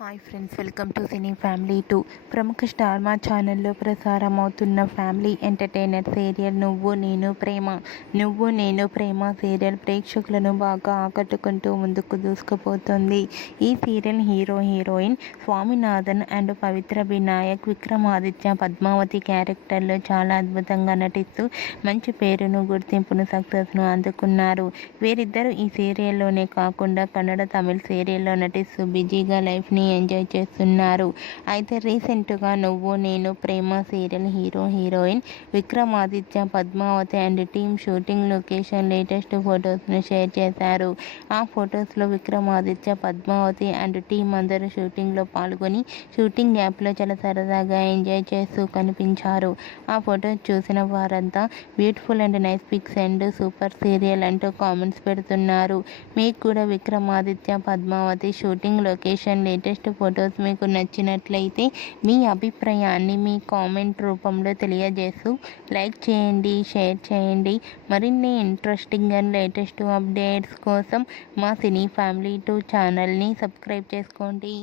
Hi friends, welcome to cine family 2. ప్రముఖ star మా ఛానల్లో ప్రసారమవుతున్న ఫ్యామిలీ ఎంటర్టైనర్ సీరియల్ నువ్వు నేను ప్రేమ సీరియల్ ప్రేక్షకులను బాగా ఆకట్టుకుంటూ ముందుకు దూసుకుపోతుంది. ఈ సీరియల్ హీరోయిన్ స్వామినాథన్ అండ్ పవిత్ర వినాయక్, విక్రమాదిత్య, పద్మావతి క్యారెక్టర్లో చాలా అద్భుతంగా నటిస్తూ మంచి పేరును, గుర్తింపును, సక్సెస్ను అందుకున్నారు. వీరిద్దరూ ఈ సీరియల్లోనే కాకుండా కన్నడ, తమిళ సీరియల్లో నటిస్తూ బిజీగా లైఫ్ని ఎంజాయ్ చేస్తున్నారు. అయితే రీసెంట్గా Nuvvu Nenu Prema serial heroine Vikramaditya, Padmavathi and team shooting location latest ఫొటోస్ను షేర్ చేశారు. ఆ ఫొటోస్లో విక్రమాదిత్య, పద్మావతి అండ్ టీమ్ అందరూ షూటింగ్లో పాల్గొని షూటింగ్ గ్యాప్లో చాలా సరదాగా ఎంజాయ్ చేస్తూ కనిపించారు. ఆ ఫొటోస్ చూసిన వారంతా beautiful and nice pics and super serial అంటూ కామెంట్స్ పెడుతున్నారు. మీకు కూడా Vikramaditya, Padmavathi shooting location latest photos మీకు నచ్చినట్లయితే మీ అభిప్రాయాన్ని మీ కామెంట్ రూపంలో తెలియజేస్తూ లైక్ చేయండి, షేర్ చేయండి. మరిన్ని ఇంట్రెస్టింగ్ అండ్ లేటెస్ట్ అప్డేట్స్ కోసం మా సినీ ఫ్యామిలీ 2 ఛానల్ని సబ్స్క్రైబ్ చేసుకోండి.